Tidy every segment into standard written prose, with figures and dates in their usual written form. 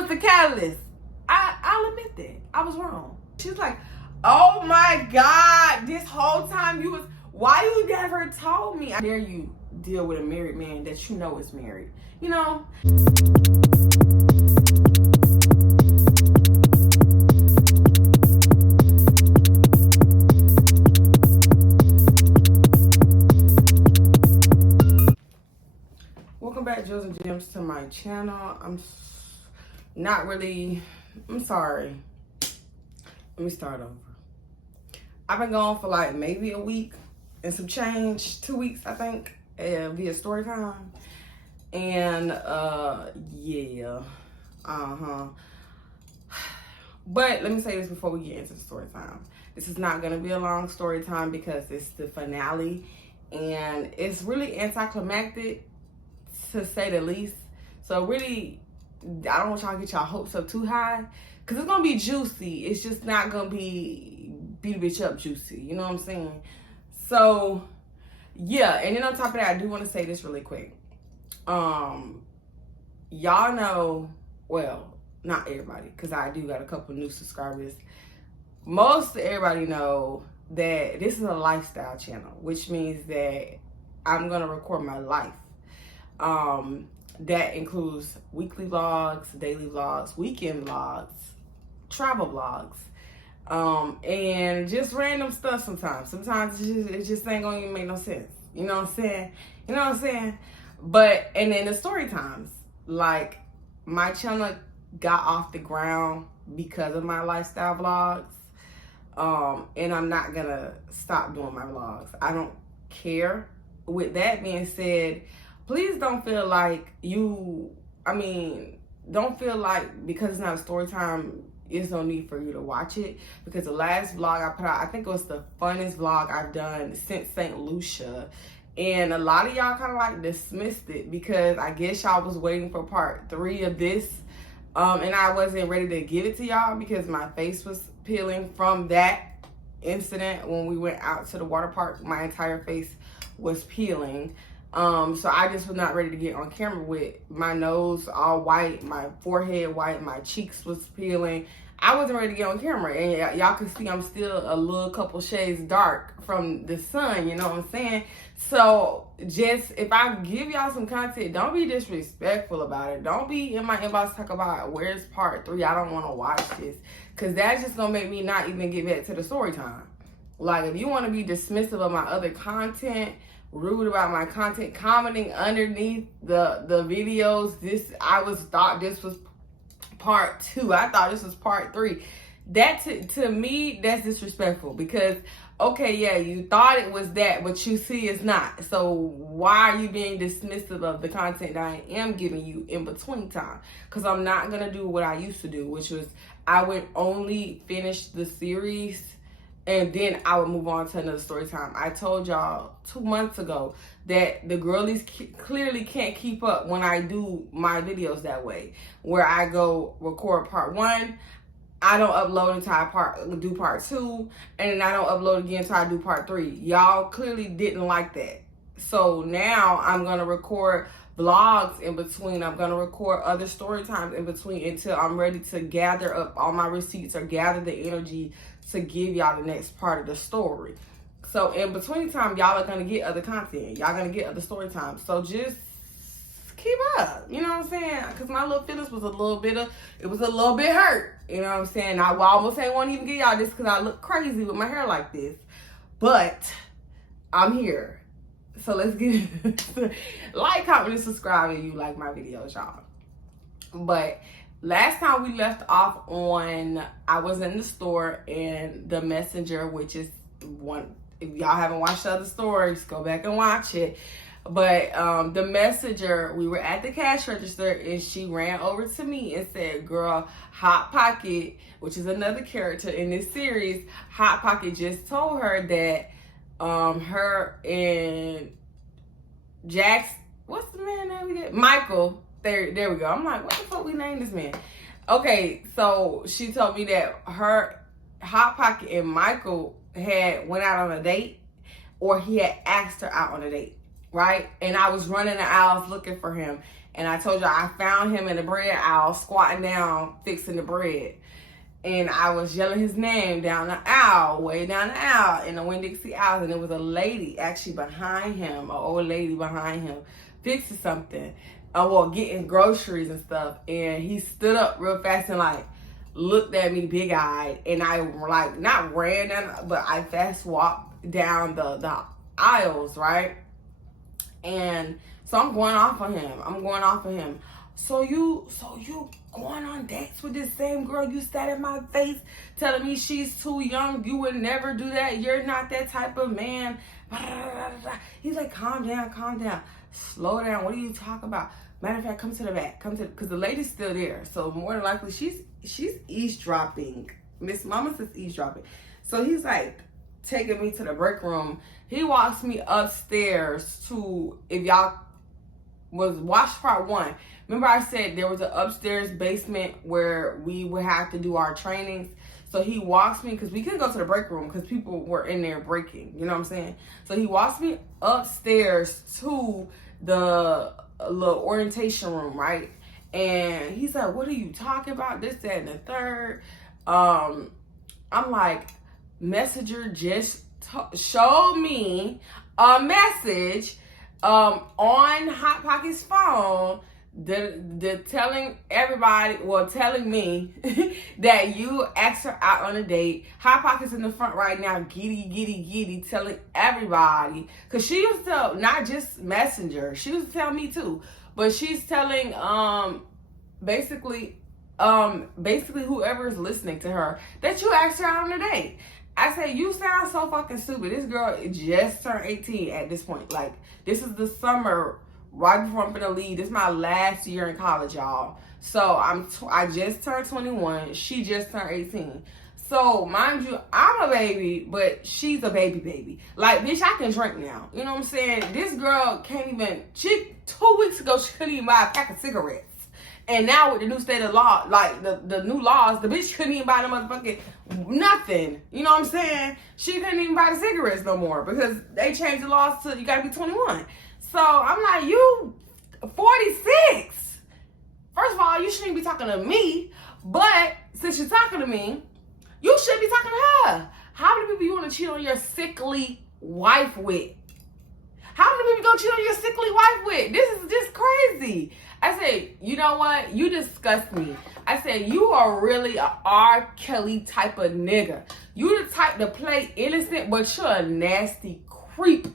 was the catalyst. I'll admit that. I was wrong. She's like, oh my God, this whole time you was, why you never told me? I dare you deal with a married man that you know is married, you know? Welcome back, Jems and Jems, to my channel. I'm sorry. Let me start over. I've been gone for like maybe a week and some change, 2 weeks, I think, via story time. And yeah, But let me say this before we get into the story time. This is not gonna be a long story time because it's the finale, and it's really anticlimactic, to say the least. So really, I don't want y'all to get y'all hopes up too high, because it's gonna be juicy. It's just not gonna be beat a bitch up juicy, you know what I'm saying? So yeah, and then on top of that, I do want to say this really quick. Y'all know, well, not everybody, because I do got a couple new subscribers. Most everybody know that this is a lifestyle channel, which means that I'm gonna record my life. That includes weekly vlogs, daily vlogs, weekend vlogs, travel vlogs, and just random stuff sometimes. Sometimes it just ain't gonna even make no sense. You know what I'm saying? You know what I'm saying? But, and then the story times, like, my channel got off the ground because of my lifestyle vlogs. And I'm not gonna stop doing my vlogs. I don't care. With that being said, please don't feel like don't feel like because it's not a story time, there's no need for you to watch it. Because the last vlog I put out, I think it was the funnest vlog I've done since St. Lucia. And a lot of y'all kind of like dismissed it because I guess y'all was waiting for part 3 of this. And I wasn't ready to give it to y'all because my face was peeling from that incident when we went out to the water park. My entire face was peeling. So I just was not ready to get on camera with my nose all white, my forehead white, my cheeks was peeling. I wasn't ready to get on camera, and y'all can see I'm still a little couple shades dark from the sun, you know what I'm saying? So just, if I give y'all some content, don't be disrespectful about it. Don't be in my inbox talk about where's part 3, I don't want to watch this, because that's just gonna make me not even get back to the story time. Like, if you want to be dismissive of my other content, rude about my content, commenting underneath the videos, thought this was part 2, I thought this was part 3. That to me, that's disrespectful, because okay, yeah, you thought it was that, but you see it's not. So why are you being dismissive of the content that I am giving you in between time? Because I'm not gonna do what I used to do, which was I would only finish the series and then I would move on to another story time. I told y'all 2 months ago that the girlies clearly can't keep up when I do my videos that way, where I go record part 1, I don't upload until I do part 2, and then I don't upload again until I do part 3. Y'all clearly didn't like that. So now I'm gonna record vlogs in between. I'm gonna record other story times in between until I'm ready to gather up all my receipts or gather the energy to give y'all the next part of the story. So in between time, y'all are gonna get other content. Y'all gonna get other story times. So just keep up, you know what I'm saying? Because my little feelings was a little bit hurt, you know what I'm saying? I almost ain't want to even get y'all this because I look crazy with my hair like this, but I'm here. So let's get it. Like, comment, and subscribe if you like my videos, y'all. But last time we left off on, I was in the store and the messenger, which is one, if y'all haven't watched the other stories, go back and watch it. But the messenger, we were at the cash register and she ran over to me and said, girl, Hot Pocket, which is another character in this series, Hot Pocket just told her that her and Jax, what's the man name we get? Michael, there we go. I'm like, what the fuck we named this man? Okay, so she told me that her, Hot Pocket and Michael went out on a date, or he had asked her out on a date. Right? And I was running the aisles looking for him. And I told you I found him in the bread aisle, squatting down, fixing the bread. And I was yelling his name down the aisle, way down the aisle, in the Winn-Dixie aisle. And there was a lady actually behind him, an old lady behind him, fixing something. Well, getting groceries and stuff. And he stood up real fast and like looked at me big-eyed. And I like, not ran down, but I fast walked down the aisles, right? And so I'm going off on him. So you going on dates with this same girl? You sat in my face telling me she's too young. You would never do that. You're not that type of man. He's like, calm down. Slow down. What are you talking about? Matter of fact, come to the back. Because the lady's still there. So more than likely, she's eavesdropping. Miss Mama says eavesdropping. So he's like taking me to the break room. He walks me upstairs to, if y'all was watch part 1. Remember I said there was an upstairs basement where we would have to do our trainings. So he walks me, because we couldn't go to the break room because people were in there breaking. You know what I'm saying? So he walks me upstairs to the little orientation room, right? And he's like, what are you talking about? This, that, and the third. I'm like, Messenger just showed me a message on Hot Pocket's phone, the telling everybody, well, telling me that you asked her out on a date. Hot Pocket's in the front right now, giddy, telling everybody. Because she used to, not just Messenger, she used to tell me too. But she's telling, basically whoever is listening to her, that you asked her out on a date. I say, you sound so fucking stupid. This girl just turned 18 at this point. Like, this is the summer right before I'm gonna leave. This is my last year in college, y'all. So I just turned 21. She just turned 18. So mind you, I'm a baby, but she's a baby. Like, bitch, I can drink now. You know what I'm saying? This girl can't even. 2 weeks ago, she couldn't even buy a pack of cigarettes. And now with the new state of law, like the new laws, the bitch couldn't even buy the motherfucking nothing. You know what I'm saying? She couldn't even buy the cigarettes no more because they changed the laws to you gotta be 21. So I'm like, you 46. First of all, you shouldn't be talking to me. But since you're talking to me, you should be talking to her. How many people you want to cheat on your sickly wife with? How many people you gonna cheat on your sickly wife with? This is just crazy. I said, you know what? You disgust me. I said, you are really a R. Kelly type of nigga. You the type to play innocent, but you're a nasty creep.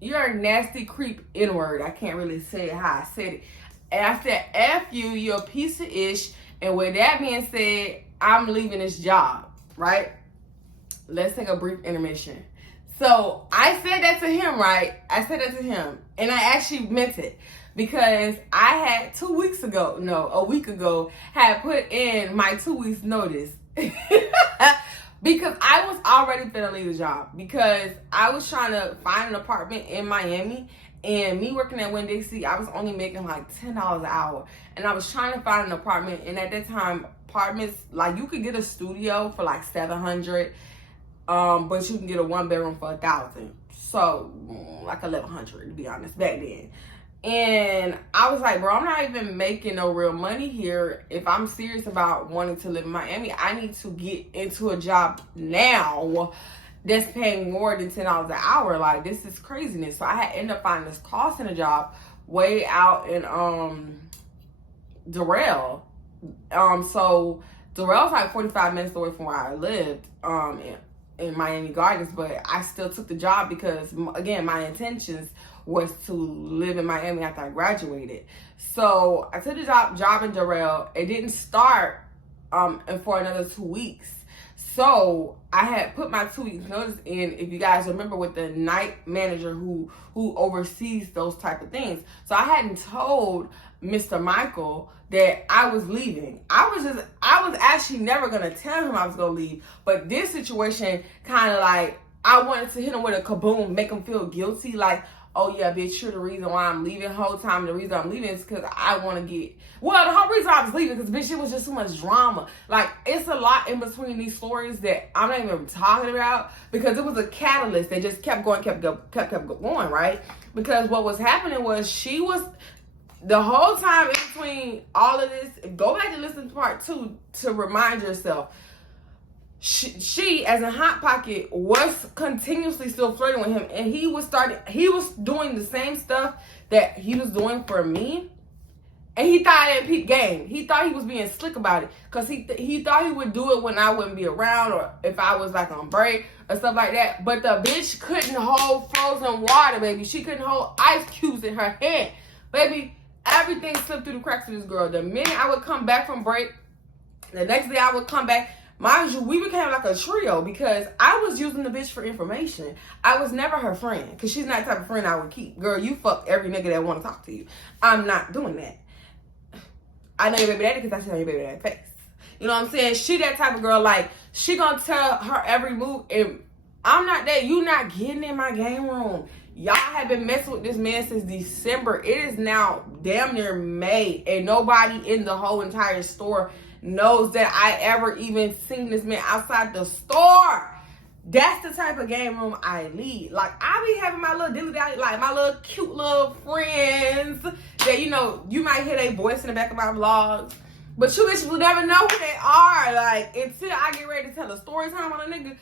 You're a nasty creep N-word. I can't really say it how I said it. And I said, F you, you're a piece of ish. And with that being said, I'm leaving this job, right? Let's take a brief intermission. So I said that to him, right? I said that to him. And I actually meant it. Because I had a week ago, had put in my 2 weeks notice. Because I was already finna leave the job. Because I was trying to find an apartment in Miami. And me working at Winn-Dixie, I was only making like $10 an hour. And I was trying to find an apartment. And at that time, apartments, like you could get a studio for like $700. But you can get a 1-bedroom for $1,000. So like $1,100 to be honest, back then. And I was like, bro, I'm not even making no real money here. If I'm serious about wanting to live in Miami, I need to get into a job now that's paying more than $10 an hour. Like, this is craziness. So I had ended up finding this call center job way out in Durrell. So Durrell's like 45 minutes away from where I lived in Miami Gardens, but I still took the job because, again, my intentions was to live in Miami after I graduated. So I took the job in Durrell. It didn't start for another 2 weeks. So I had put my 2 weeks notice in, if you guys remember, with the night manager who oversees those type of things. So I hadn't told Mr. Michael that I was leaving. I was actually never gonna tell him I was gonna leave, but this situation kind of like, I wanted to hit him with a kaboom, make him feel guilty, like, oh yeah, bitch, you're the reason why I'm leaving. The whole time the reason I'm leaving is because I want to get, well, the whole reason I was leaving because, bitch, it was just too much drama. Like, it's a lot in between these stories that I'm not even talking about, because it was a catalyst that just kept going, right? Because what was happening was the whole time in between all of this, go back and listen to part 2 to remind yourself. She, as a hot pocket, was continuously still flirting with him, and he was doing the same stuff that he was doing for me, and he thought it peep game. He thought he was being slick about it, because he thought he would do it when I wouldn't be around, or if I was like on break or stuff like that. But the bitch couldn't hold frozen water, baby. She couldn't hold ice cubes in her hand, baby. Everything slipped through the cracks of this girl. The minute I would come back from break, the next day I would come back. Mind you, we became like a trio, because I was using the bitch for information. I was never her friend, because she's not the type of friend I would keep. Girl, you fuck every nigga that want to talk to you. I'm not doing that. I know your baby daddy because I see how your baby daddy face. You know what I'm saying? She that type of girl, like, she gonna tell her every move, and I'm not that. You not getting in my game room. Y'all have been messing with this man since December. It is now damn near May, and nobody in the whole entire store knows that I ever even seen this man outside the store. That's the type of game room I lead. Like, I be having my little dilly-dally, like my little cute little friends that, you know, you might hear their voice in the back of my vlogs, but you bitches will never know who they are. Like, until I get ready to tell a story time on a nigga,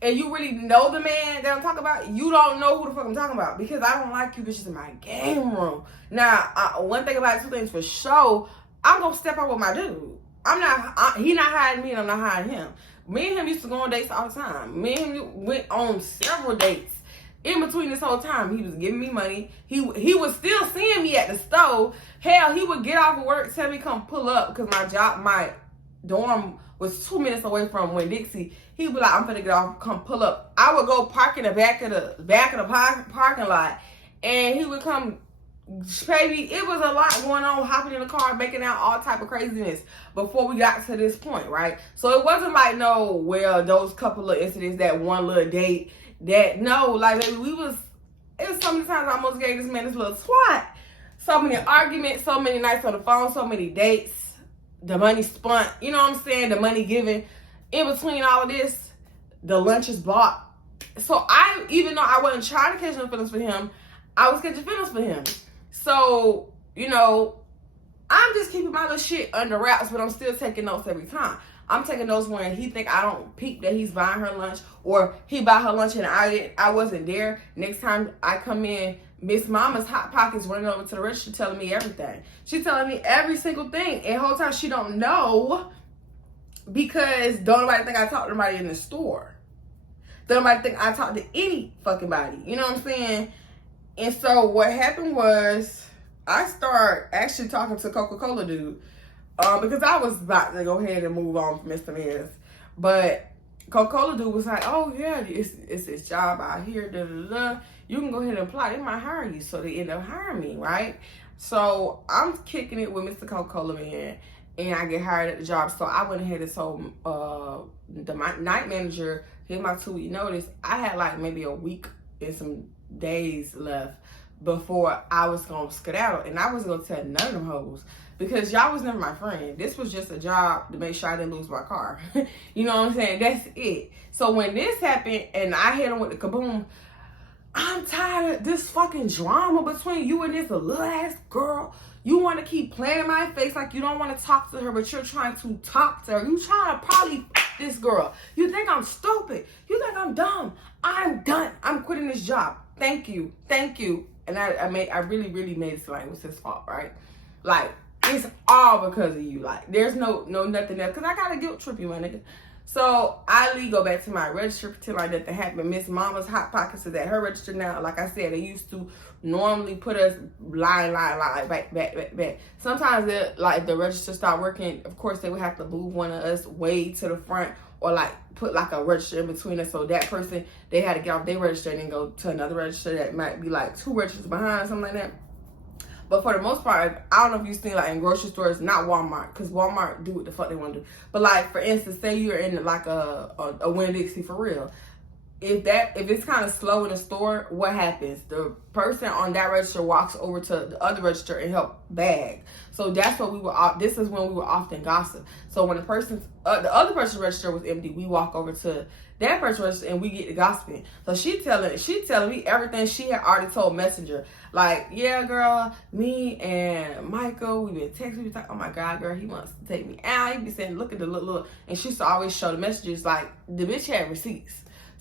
and you really know the man that I'm talking about, you don't know who the fuck I'm talking about, because I don't like you bitches in my game room. Now, one thing about 2 things for sure, I'm gonna step out with my dude. He not hiding me, and I'm not hiding him. Me and him used to go on dates all the time. Me and him went on several dates. In between this whole time, he was giving me money. He was still seeing me at the stove. Hell, he would get off of work, tell me come pull up, because my dorm was 2 minutes away from Winn-Dixie. He would be like, I'm finna get off, come pull up. I would go park in the back of the parking lot, and he would come. Baby, it was a lot going on, hopping in the car, making out all type of craziness before we got to this point, right? So it wasn't like, no, well, those couple of incidents, that one little date, no, like, baby, it was so many times I almost gave this man this little twat. So many arguments, so many nights on the phone, so many dates, the money spent, you know what I'm saying, the money given. In between all of this, the lunch is bought. So even though I wasn't trying to catch no feelings for him, I was catching feelings for him. So, you know, I'm just keeping my little shit under wraps, but I'm still taking notes every time. I'm taking notes when he think I don't peep that he's buying her lunch, or he buy her lunch and I wasn't there. Next time I come in, Miss Mama's Hot Pockets running over to the register telling me everything. She's telling me every single thing, and the whole time she don't know, because don't nobody think I talk to nobody in the store. Don't nobody think I talk to any fucking body. You know what I'm saying? And so what happened was, I started actually talking to Coca-Cola dude, because I was about to go ahead and move on from Mr. Miz. But Coca-Cola dude was like, oh yeah, it's his job out here, da da da. You can go ahead and apply, they might hire you. So they end up hiring me, right? So I'm kicking it with Mr. Coca-Cola man, and I get hired at the job. So I went ahead and told my night manager, here's my 2-week notice. I had like maybe a week and some days left before I was gonna skedaddle, and I wasn't gonna tell none of them hoes, because y'all was never my friend. This was just a job to make sure I didn't lose my car. You know what I'm saying? That's it. So when this happened and I hit him with the kaboom, I'm tired of this fucking drama between you and this little ass girl. You want to keep playing in my face like you don't want to talk to her, but you're trying to talk to her. You trying to probably this girl. You think I'm stupid. You think I'm dumb. I'm done. I'm quitting this job. Thank you. Thank you. And I really, really made it feel like it was his fault, right? Like, it's all because of you. Like, there's no nothing else. Because I got to guilt trip you, my nigga. So I go back to my register, pretend like nothing happened. Miss Mama's Hot Pockets is at her register now. Like I said, they used to normally put us line, back. Sometimes like the register start working, of course they would have to move one of us way to the front, or like put like a register in between us, so that person, they had to get off their register and then go to another register that might be like 2 registers behind, something like that. But for the most part, I don't know if you've seen like in grocery stores, not Walmart, because Walmart do what the fuck they want to do. But like, for instance, say you're in like a Winn-Dixie for real. if it's kind of slow in the store, what happens? The person on that register walks over to the other register and help bag. So that's what this is when we were often gossip. So when the other person's register was empty, we walk over to that person's register and we get to gossiping. So she telling me everything she had already told Messenger. Like, yeah, girl, me and Michael, we been texting, we been talking, oh my God, girl, he wants to take me out. He be saying, look at the look. And she used to always show the messages, like, the bitch had receipts.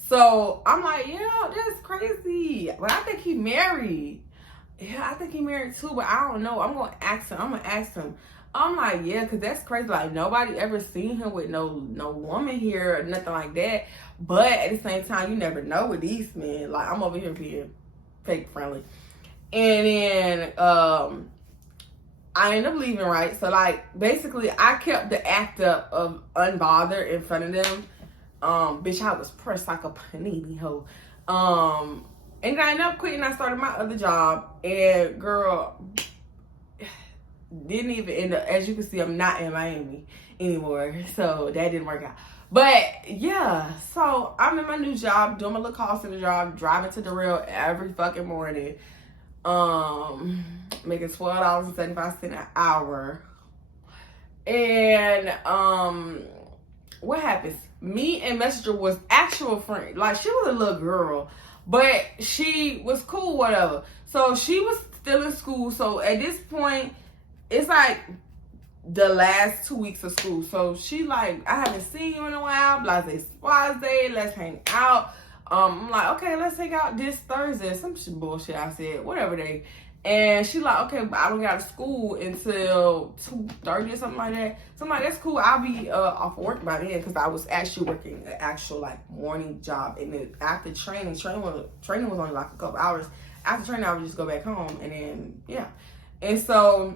So I'm like, yeah, that's crazy. But I think he married. Yeah, I think he married too, but I don't know. I'm gonna ask him. I'm like, yeah, because that's crazy. Like, nobody ever seen him with no woman here or nothing like that. But at the same time, you never know with these men. Like, I'm over here being fake friendly. And then I ended up leaving, right? So, like, basically, I kept the act up of unbothered in front of them. Bitch, I was pressed like a panini hoe. And then I ended up quitting. I started my other job, and girl, didn't even end up, as you can see, I'm not in Miami anymore, so that didn't work out. But yeah, so I'm in my new job, doing my little call center job, driving to the rail every fucking morning, making $12.75 an hour. And what happens? Me and Messenger was actual friends. Like, she was a little girl, but she was cool, whatever. So she was still in school. So at this point, it's like the last 2 weeks of school. So she like, I haven't seen you in a while. Blase Swaze, let's hang out. I'm like, okay, let's hang out this Thursday. Some shit bullshit I said, whatever day. And she like, okay, but I don't get out of school until 2:30 or something like that. So I'm like, that's cool. I'll be off work by then, because I was actually working an actual like morning job. And then after training was only like a couple hours. After training, I would just go back home, and then yeah. And so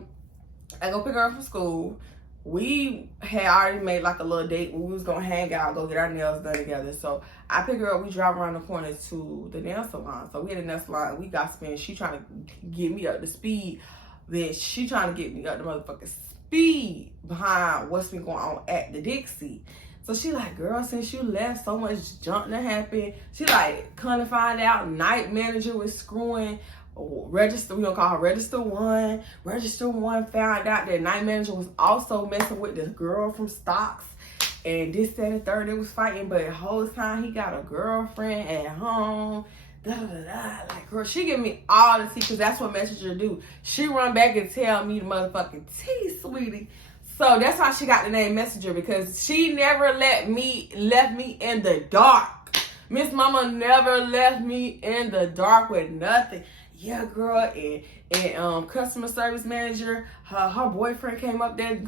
I go pick her up from school. We had already made like a little date where we was gonna hang out, go get our nails done together. So I pick her up, we drive around the corner to the nail salon. So we had a nail salon, we got spent. She trying to get me up to speed. Then she trying to get me up to motherfucking speed behind what's been going on at the Dixie. So she like, girl, since you left, so much junk that happened. She like, come to find out, night manager was screwing register, we gonna call her register one. Register one found out that night manager was also messing with this girl from stocks, and this, that, and third, they was fighting, but the whole time he got a girlfriend at home. Da, da, da. Like, girl, she give me all the tea, because that's what Messenger do. She run back and tell me the motherfucking tea, sweetie. So that's why she got the name Messenger, because she never left me in the dark. Miss Mama never left me in the dark with nothing. Yeah, girl, and customer service manager, her boyfriend came up there.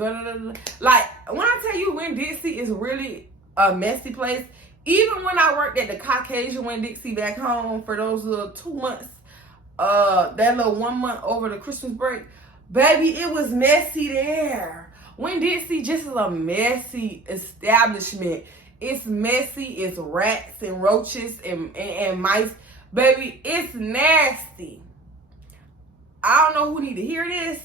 Like, when I tell you, Winn-Dixie is really a messy place. Even when I worked at the Caucasian Winn-Dixie back home for those little 2 months, that little 1 month over the Christmas break, baby, it was messy there. Winn-Dixie just is a messy establishment. It's messy. It's rats and roaches and mice. Baby, it's nasty. I don't know who need to hear this.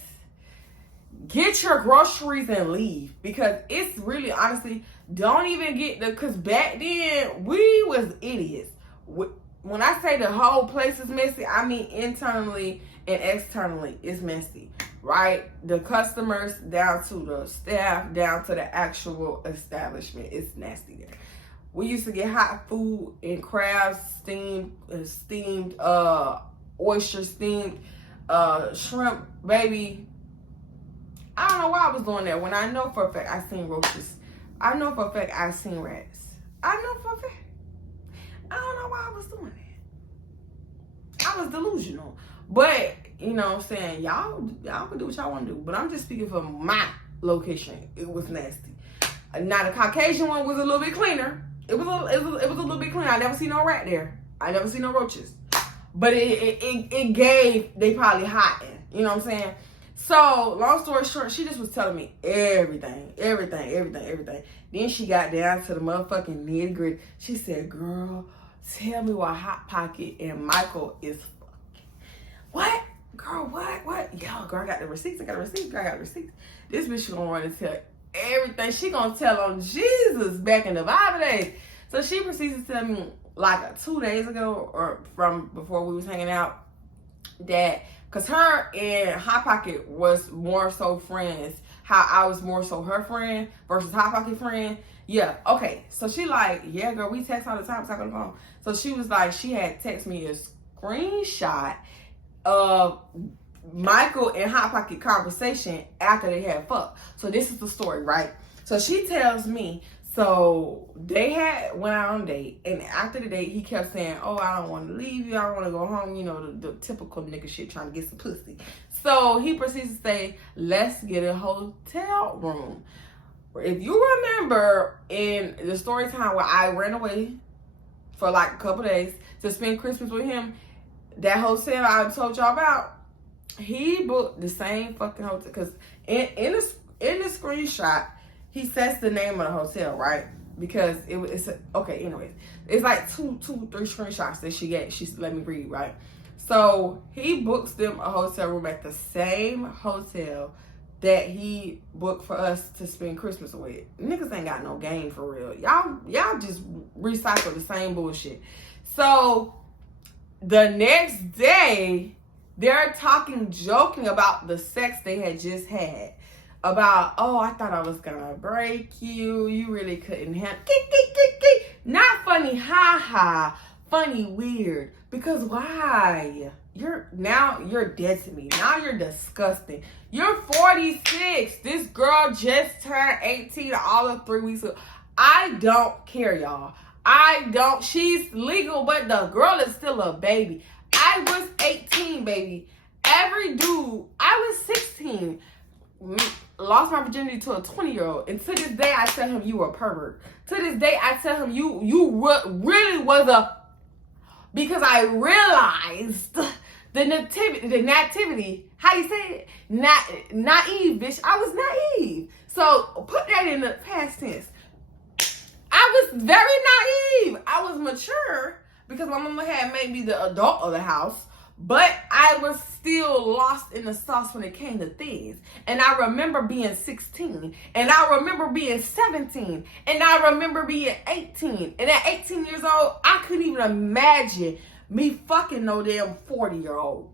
Get your groceries and leave, because it's really, honestly, don't even get because back then we was idiots. When I say the whole place is messy, I mean internally and externally it's messy, right? The customers down to the staff, down to the actual establishment, it's nasty there. We used to get hot food and crabs, steamed oyster, steamed shrimp, baby. I don't know why I was doing that when I know for a fact I seen roaches. I know for a fact I seen rats. I know for a fact. I don't know why I was doing that. I was delusional. But, you know what I'm saying, y'all can do what y'all want to do. But I'm just speaking for my location. It was nasty. Now the Caucasian one was a little bit cleaner. It was a little bit cleaner. I never seen no rat there. I never seen no roaches. But it gave, they probably hiding. You know what I'm saying? So, long story short, she just was telling me everything. Then she got down to the motherfucking nitty gritty. She said, girl, tell me why Hot Pocket and Michael is fucking. What? Girl, what? Yo, girl, I got the receipts. Girl, I got the receipts. This bitch gonna run and tell everything. She gonna tell on Jesus back in the Bible days. So she proceeds to tell me like 2 days ago, or from before we was hanging out, that because her and Hot Pocket was more so friends, how I was more so her friend versus Hot Pocket friend. Yeah, okay. So she like, yeah, girl, we text all the time, talking on the phone. So she was like, she had text me a screenshot of Michael and Hot Pocket conversation after they had fucked. So this is the story, right? So she tells me, so they went out on a date, and after the date, he kept saying, oh, I don't want to leave you, I don't want to go home, you know, the typical nigga shit, trying to get some pussy. So he proceeds to say, let's get a hotel room. If you remember in the story time where I ran away for like a couple days to spend Christmas with him, that hotel I told y'all about, he booked the same fucking hotel, because in the screenshot, he says the name of the hotel, right? Because it's okay. Anyways, it's like three screenshots that she let me read, right? So he books them a hotel room at the same hotel that he booked for us to spend Christmas with. Niggas ain't got no game for real. Y'all just recycle the same bullshit. So the next day, they're joking about the sex they had just had. About, oh, I thought I was gonna break you. You really couldn't handle. Not funny, ha. Funny, weird. Because why? You're dead to me. Now you're disgusting. You're 46. This girl just turned 18 all of 3 weeks ago. I don't care, y'all. She's legal, but the girl is still a baby. I was 18, baby. Every dude, I was 16. Lost my virginity to a 20-year-old, and to this day I tell him you were a pervert. To this day I tell him you really was a, because I realized the nativity, how you say it, naive, bitch. I was naive. So put that in the past tense. I was very naive. I was mature because my mama had made me the adult of the house. But I was still lost in the sauce when it came to things. And I remember being 16. And I remember being 17. And I remember being 18. And at 18 years old, I couldn't even imagine me fucking no damn 40-year-old.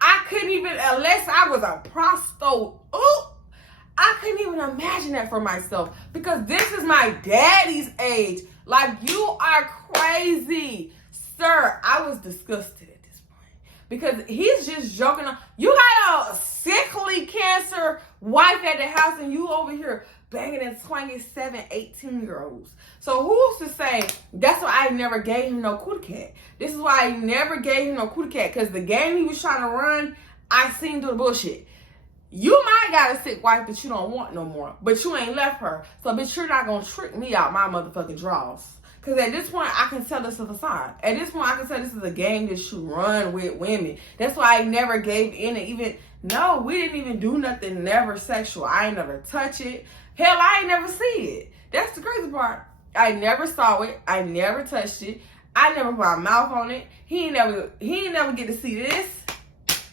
I couldn't even, unless I was a prosto. Ooh, I couldn't even imagine that for myself. Because this is my daddy's age. Like, you are crazy. Sir, I was disgusted. Because he's just joking. You got a sickly cancer wife at the house, and you over here banging and swinging 18-year-olds. So who's to say? That's why I never gave him no cootie cat. This is why I never gave him no cootie cat. Because the game he was trying to run, I seen through the bullshit. You might got a sick wife that you don't want no more, but you ain't left her. So bitch, you're not gonna trick me out my motherfucking draws. Because at this point, I can tell this is a sign. At this point, I can tell this is a game that you run with women. That's why I never gave in. No, we didn't even do nothing, never sexual. I ain't never touch it. Hell, I ain't never see it. That's the crazy part. I never saw it. I never touched it. I never put my mouth on it. He ain't never get to see this.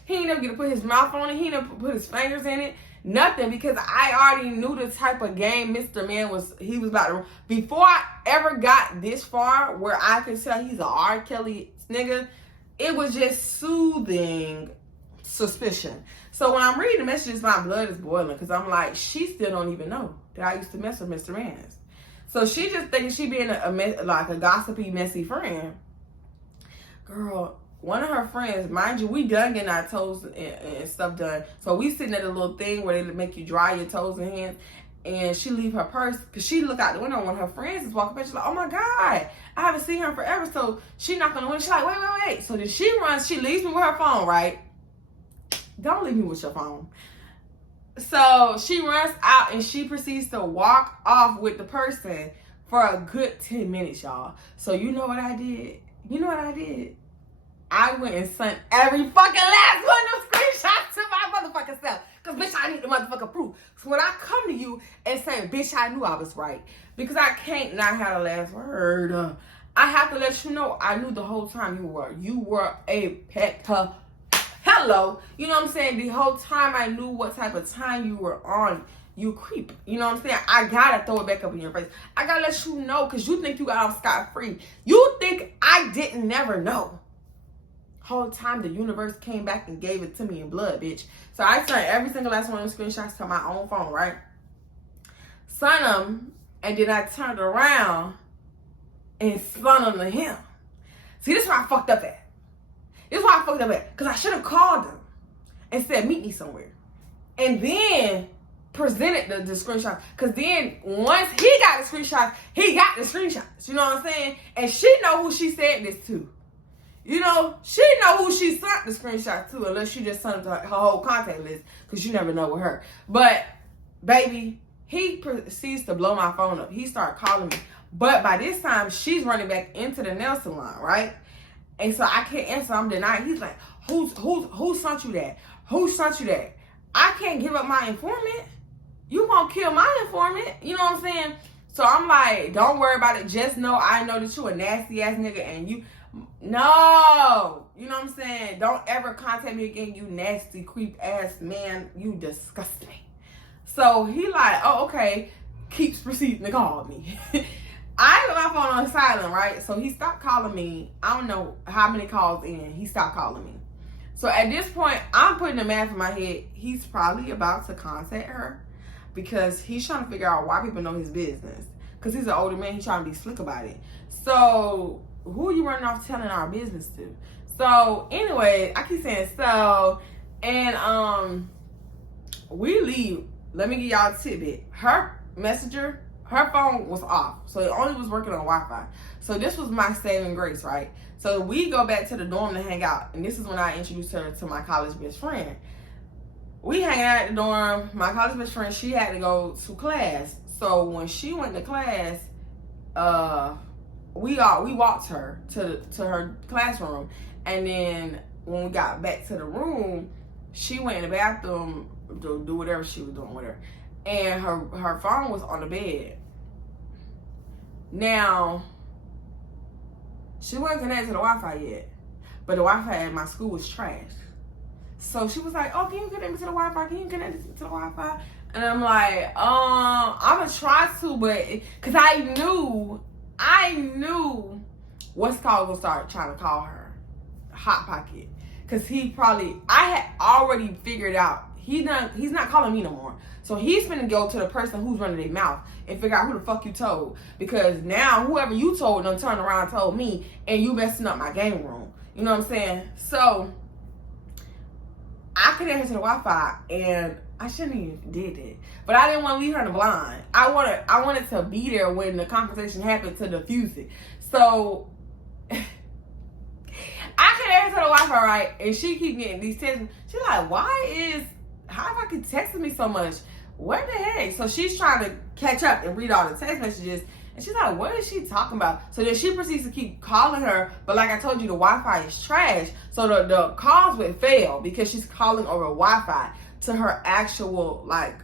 He ain't never get to put his mouth on it. He ain't never put his fingers in it. Nothing, because I already knew the type of game Mr. Man was about to. Before I ever got this far where I could tell he's a R. Kelly nigga, it was just soothing suspicion. So when I'm reading the messages, my blood is boiling, because I'm like, she still don't even know that I used to mess with Mr. Mans. So she just thinks she being a gossipy, messy friend. Girl, one of her friends, mind you, we done getting our toes and stuff done. So we sitting at a little thing where they make you dry your toes and hands. And she leave her purse, because she look out the window when her friends is walking by. She's like, oh my God, I haven't seen her in forever. So she knock on the window. She's like, wait. So then she runs, she leaves me with her phone, right? Don't leave me with your phone. So she runs out and she proceeds to walk off with the person for a good 10 minutes, y'all. So you know what I did? I went and sent every fucking last one of those screenshots to my motherfucking self. Because, bitch, I need the motherfucking proof. So when I come to you and say, bitch, I knew I was right. Because I can't not have the last word. I have to let you know I knew the whole time you were a pet. Hello. You know what I'm saying? The whole time I knew what type of time you were on. you creep. You know what I'm saying? I gotta throw it back up in your face. I gotta let you know, because you think you got off scot-free. You think I didn't never know. Whole time the universe came back and gave it to me in blood, bitch. So I sent every single last one of them screenshots to my own phone, right? Sent them, and then I turned around and spun them to him. See, this is where I fucked up at. This is why I fucked up at. Because I should have called him and said, meet me somewhere. And then presented the screenshot. Because then once he got the screenshot, he got the screenshots. You know what I'm saying? And she know who she said this to. You know, she know who she sent the screenshot to, unless she just sent it to her whole contact list, because you never know with her. But, baby, he proceeds to blow my phone up. He started calling me. But by this time, she's running back into the nail salon, right? And so I can't answer. I'm denying. He's like, who sent you that? Who sent you that? I can't give up my informant. You won't kill my informant. You know what I'm saying? So I'm like, don't worry about it. Just know I know that you a nasty ass nigga, and you... No, you know what I'm saying? Don't ever contact me again, you nasty creep ass man. You disgust me. So he like, oh, okay. Keeps proceeding to call me. I put my phone on silent, right? So he stopped calling me. I don't know how many calls in. He stopped calling me. So at this point, I'm putting the math in my head. He's probably about to contact her, because he's trying to figure out why people know his business. Because he's an older man. He's trying to be slick about it. So... who are you running off telling our business to? So, anyway, I keep saying so, and we leave. Let me give y'all a tidbit. Her messenger, her phone was off, so it only was working on Wi-Fi. So this was my saving grace, right? So we go back to the dorm to hang out, and this is when I introduced her to my college best friend. We hang out at the dorm. My college best friend, she had to go to class. So when she went to class, we walked her to her classroom, and then when we got back to the room, she went in the bathroom to do whatever she was doing with her, and her phone was on the bed. Now, she wasn't connected to the Wi-Fi yet, but the Wi-Fi at my school was trash. So she was like, oh, can you connect me to the Wi-Fi? Can you connect me to the Wi-Fi? And I'm like, I'm gonna try to, but because I knew what's called gonna start trying to call her Hot Pocket, because I had already figured out he's not calling me no more. So he's finna go to the person who's running their mouth and figure out who the fuck you told, because now whoever you told done turned around and told me, and you messing up my game room. You know what I'm saying? So I connected her to the Wi-Fi, and I shouldn't even did it, but I didn't want to leave her in the blind. I wanted to be there when the conversation happened to diffuse it. So I connected her to the Wi-Fi, right? And she keep getting these texts. She's like, why is Hot Pocket texting me so much? What the heck? So she's trying to catch up and read all the text messages. And she's like, what is she talking about? So then she proceeds to keep calling her. But like I told you, the Wi-Fi is trash. So the calls would fail because she's calling over Wi-Fi to her actual, like,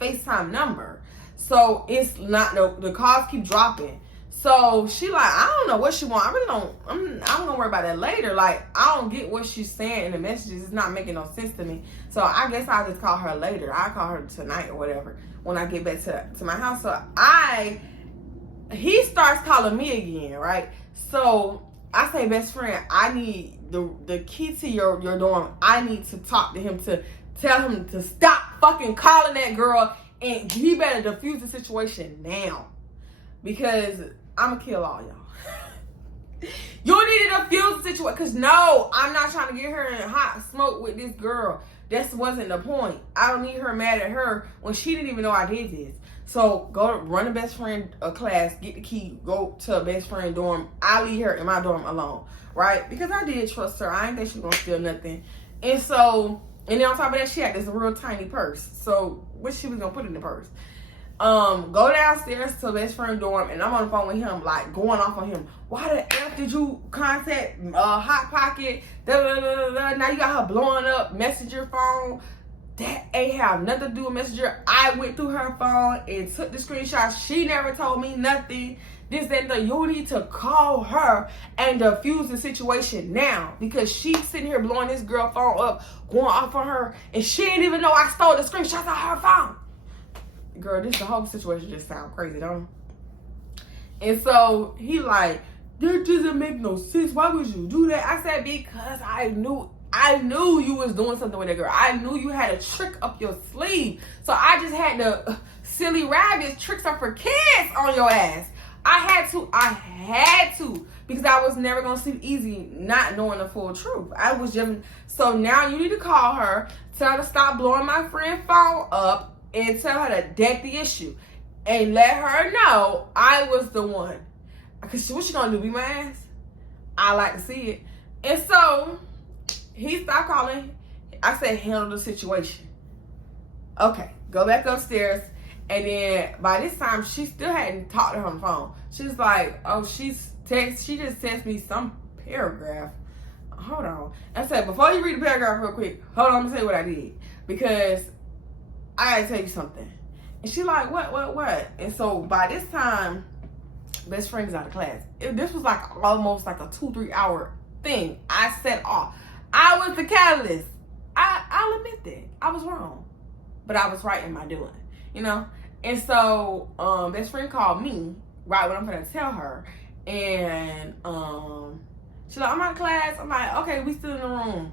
FaceTime number. So it's not, the calls keep dropping. So she like, I don't know what she want. I'm gonna worry about that later. Like, I don't get what she's saying in the messages. It's not making no sense to me. So I guess I'll just call her later. I'll call her tonight or whatever when I get back to my house. So he starts calling me again, right? So I say, best friend, I need the key to your dorm. I need to talk to him, to tell him to stop fucking calling that girl, and he better defuse the situation now, because I'm gonna kill all y'all. You need to defuse the situation, because no, I'm not trying to get her in hot smoke with this girl. That wasn't the point. I don't need her mad at her when she didn't even know I did this. So go run a best friend class, get the key, go to a best friend dorm. I leave her in my dorm alone, right? Because I did trust her. I didn't think she was gonna steal nothing. And so, and then on top of that, she had this real tiny purse. So what she was gonna put in the purse? Go downstairs to best friend dorm, and I'm on the phone with him, like going off on him. Why the F did you contact Hot Pocket? Now you got her blowing up Messenger phone. That ain't have nothing to do with Messenger. I went through her phone and took the screenshots. She never told me nothing. This, that, and that. You need to call her and defuse the situation now, because she's sitting here blowing this girl phone up, going off on her, and she didn't even know I stole the screenshots of her phone. girl, the whole situation just sound crazy, don't it? And so he like, that doesn't make no sense. Why would you do that? I said, because I knew you was doing something with that girl. I knew you had a trick up your sleeve. So I just had the silly rabbit tricks up for kids on your ass. I had to, because I was never gonna sleep easy not knowing the full truth. I was just, so now you need to call her, tell her to stop blowing my friend's phone up, and tell her to deck the issue. And let her know I was the one. Because what she gonna do, be my ass? I like to see it. And so, he stopped calling. I said, handle the situation. Okay, go back upstairs. And then, by this time, she still hadn't talked to her on the phone. She was like, oh, she just texted me some paragraph. Hold on. I said, before you read the paragraph real quick, hold on, I'm gonna tell you what I did. Because I gotta tell you something. And she like, what? And so, by this time, best friend is out of class. This was like almost like a 2-3 hour thing. I set off. I was the catalyst. I'll admit that. I was wrong. But I was right in my doing, you know? And so, best friend called me right when I'm gonna tell her. And she's like, I'm out of class. I'm like, okay, we still in the room.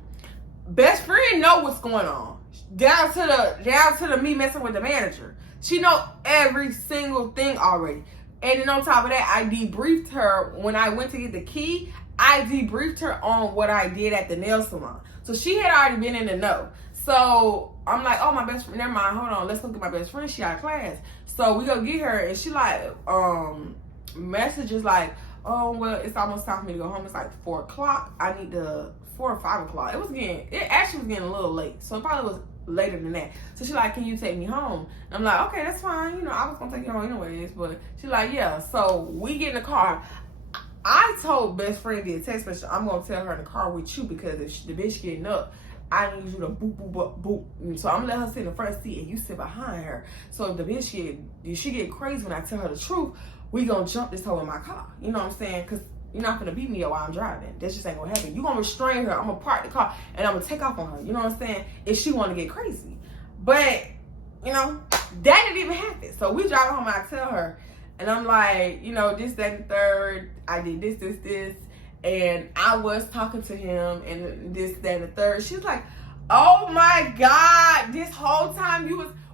Best friend know what's going on. Down to the me messing with the manager. She know every single thing already. And then on top of that, I debriefed her when I went to get the key. I debriefed her on what I did at the nail salon. So she had already been in the know. So I'm like, oh, my best friend, never mind, hold on, let's look at my best friend. She out of class. So we go get her, and she like, messages like, oh, well, it's almost time for me to go home. It's like 4 o'clock. I need to, 4 or 5 o'clock. It actually was getting a little late. So it probably was later than that. So she's like, can you take me home? And I'm like, okay, that's fine. You know, I was going to take you home anyways. But she's like, yeah. So we get in the car. I told best friend via text message, I'm going to tell her in the car with you, because if the bitch getting up, I need you to boop, boop, boop, boop. So I'm going to let her sit in the front seat and you sit behind her. So if the bitch she get crazy when I tell her the truth, we going to jump this hoe in my car. You know what I'm saying? Because you're not going to beat me up while I'm driving. That just ain't going to happen. You're going to restrain her. I'm going to park the car and I'm going to take off on her. You know what I'm saying? If she want to get crazy. But, you know, that didn't even happen. So we drive home and I tell her. And I'm like, you know, this, that, and third. I did this. And I was talking to him and this, that, and the third. She was like, oh my God, this whole time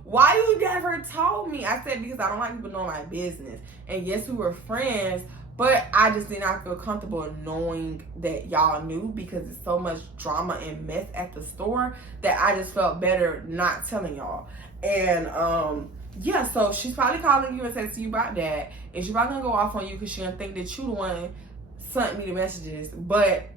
why you never told me? I said, because I don't like people knowing my business. And yes, we were friends, but I just did not feel comfortable knowing that y'all knew, because it's so much drama and mess at the store that I just felt better not telling y'all. And, yeah, so she's probably calling you and texting you about that. And she's probably gonna go off on you because she don't think that you the one sent me the messages. But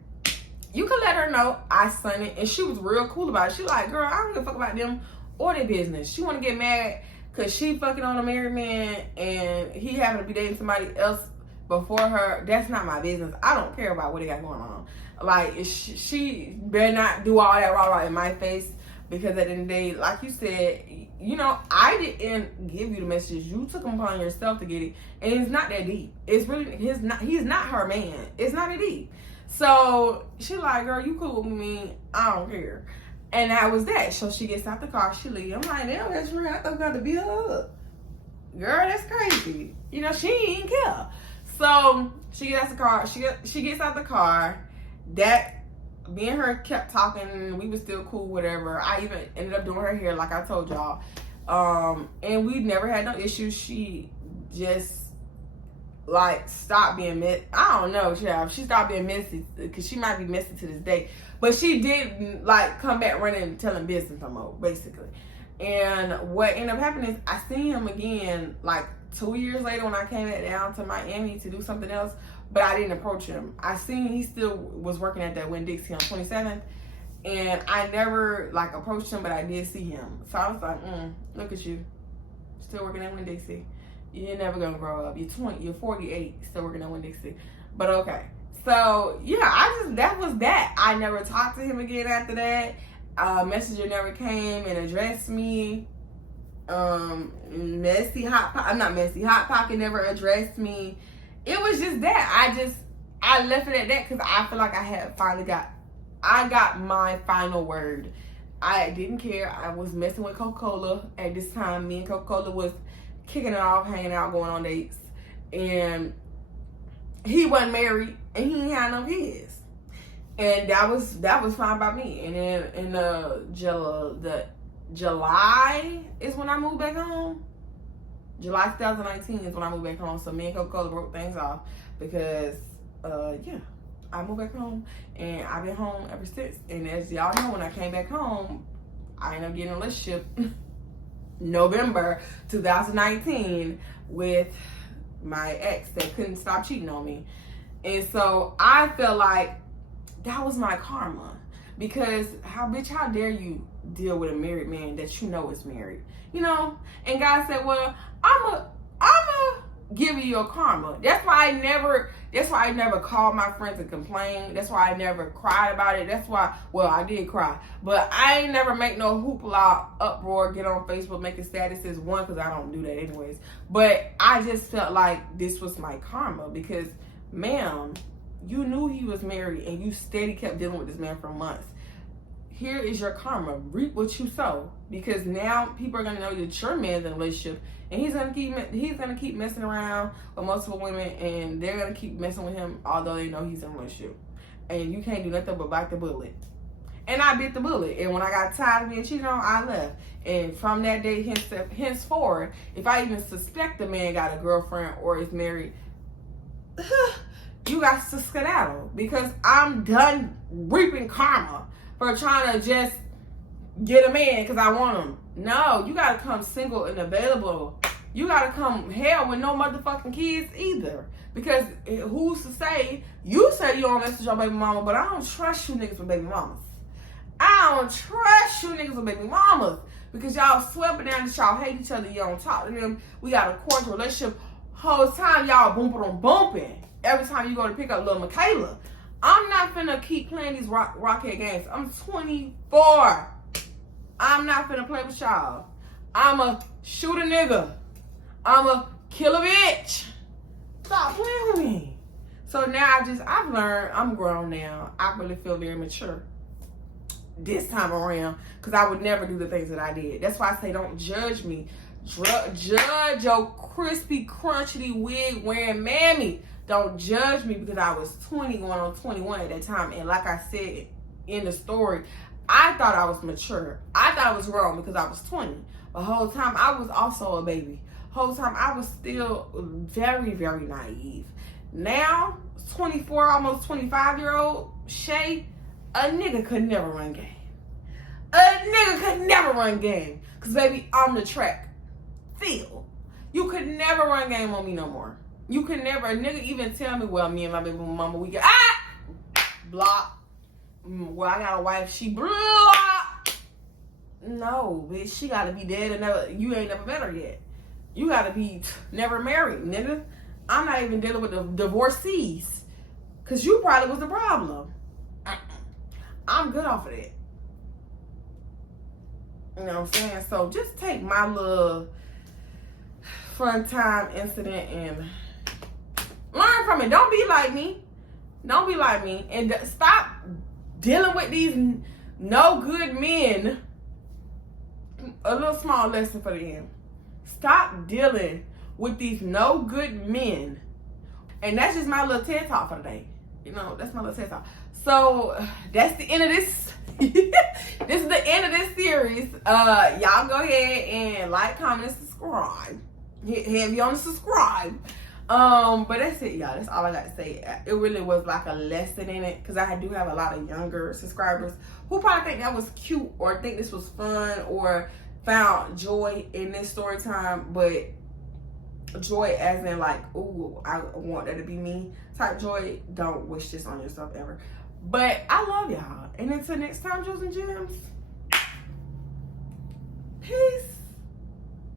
you can let her know I sent it. And she was real cool about it. She like, girl, I don't give a fuck about them or their business. She want to get mad because she fucking on a married man and he having to be dating somebody else before her. That's not my business. I don't care about what they got going on. Like, she better not do all that rah-rah in my face. Because at the end of the day, like you said, you know, I didn't give you the messages. You took them upon yourself to get it. And it's not that deep. It's really, he's not her man. It's not that deep. So she like, girl, you cool with me. I don't care. And that was that. So she gets out the car. She leaves. I'm like, damn, that's real. I thought we got to beat her up. Girl, that's crazy. You know, she ain't care. So she gets out the car. She gets out the car. That, me and her kept talking, and we was still cool, whatever. I even ended up doing her hair, like I told y'all. And we never had no issues. She just, like, stopped being messy. I don't know, child. She stopped being messy, because she might be messy to this day. But she did, like, come back running and telling business no more, basically. And what ended up happening is I seen him again, like, 2 years later when I came back down to Miami to do something else. But I didn't approach him. I seen he still was working at that Winn-Dixie on 27th. And I never, like, approached him, but I did see him. So I was like, look at you. Still working at Winn-Dixie. You're never going to grow up. You're 48, still working at Winn-Dixie. But okay. So, yeah, that was that. I never talked to him again after that. Messenger never came and addressed me. Hot Pocket never addressed me. It was just that. I left it at that because I feel like I got my final word. I didn't care. I was messing with Coca-Cola at this time. Me and Coca-Cola was kicking it off, hanging out, going on dates. And he wasn't married, and he didn't have no kids. And that was fine by me. And then in the July is when I moved back home. July 2019 is when I moved back home. So me and Coca-Cola broke things off because, I moved back home, and I've been home ever since. And as y'all know, when I came back home, I ended up getting a relationship November 2019 with my ex that couldn't stop cheating on me. And so I felt like that was my karma, because how dare you deal with a married man that you know is married, you know? And God said, well, I'm a give you your karma. That's why I never called my friends and complained. That's why I never cried about it. That's why, well, I did cry, but I ain't never make no hoopla, uproar, get on Facebook making statuses. One, because I don't do that anyways. But I just felt like this was my karma, because, ma'am, you knew he was married and you steady kept dealing with this man for months. Here is your karma. Reap what you sow, because now people are gonna know that your man's in a relationship, and he's gonna keep messing around with multiple women, and they're gonna keep messing with him, although they know he's in a relationship. And you can't do nothing but bite the bullet. And I bit the bullet. And when I got tired of being cheated on, I left. And from that day henceforward, if I even suspect the man got a girlfriend or is married, you got to skedaddle, because I'm done reaping karma for trying to just get a man because I want him. No, you got to come single and available. You got to come hell with no motherfucking kids either. Because who's to say, you say you don't mess with your baby mama, but I don't trust you niggas with baby mamas. I don't trust you niggas with baby mamas. Because y'all swept down that y'all hate each other, you don't talk to them. We got a cordial relationship. Whole time y'all bumping. Every time you go to pick up little Michaela. I'm not finna keep playing these rockhead games. I'm 24. I'm not finna play with y'all. I'ma shoot a nigga. I'ma kill a bitch. Stop playing with me. So now I've learned, I'm grown now. I really feel very mature this time around, because I would never do the things that I did. That's why I say don't judge me. Judge your crispy, crunchy wig wearing mammy. Don't judge me, because I was 20 going on 21 at that time. And like I said in the story, I thought I was mature. I thought I was wrong because I was 20. The whole time I was also a baby. Whole time I was still very, very naive. Now, 24, almost 25-year-old Shaye, a nigga could never run game. A nigga could never run game. Because, baby, I'm the track. Feel. You could never run game on me no more. You could never, a nigga even tell me, well, me and my baby mama, we get, block. Well, I got a wife, she block. No, bitch, she gotta be dead and never, you ain't never met her yet. You gotta be never married, nigga. I'm not even dealing with the divorcees. Because you probably was the problem. I'm good off of that. You know what I'm saying? So just take my little fun time incident and learn from it. Don't be like me. Don't be like me. And stop dealing with these no good men. A little small lesson for the end. Stop dealing with these no good men. And that's just my little TED Talk for today. You know, that's my little TED Talk. So that's the end of this. This is the end of this series. Y'all go ahead and like, comment, and subscribe. Hit heavy on the subscribe. But that's it, y'all. That's all I got to say. It really was like a lesson in it, because I do have a lot of younger subscribers who probably think that was cute or think this was fun or found joy in this story time. But joy as in like, ooh, I want that to be me type joy. Don't wish this on yourself ever. But I love y'all. And until next time, Jules and Jems. Peace.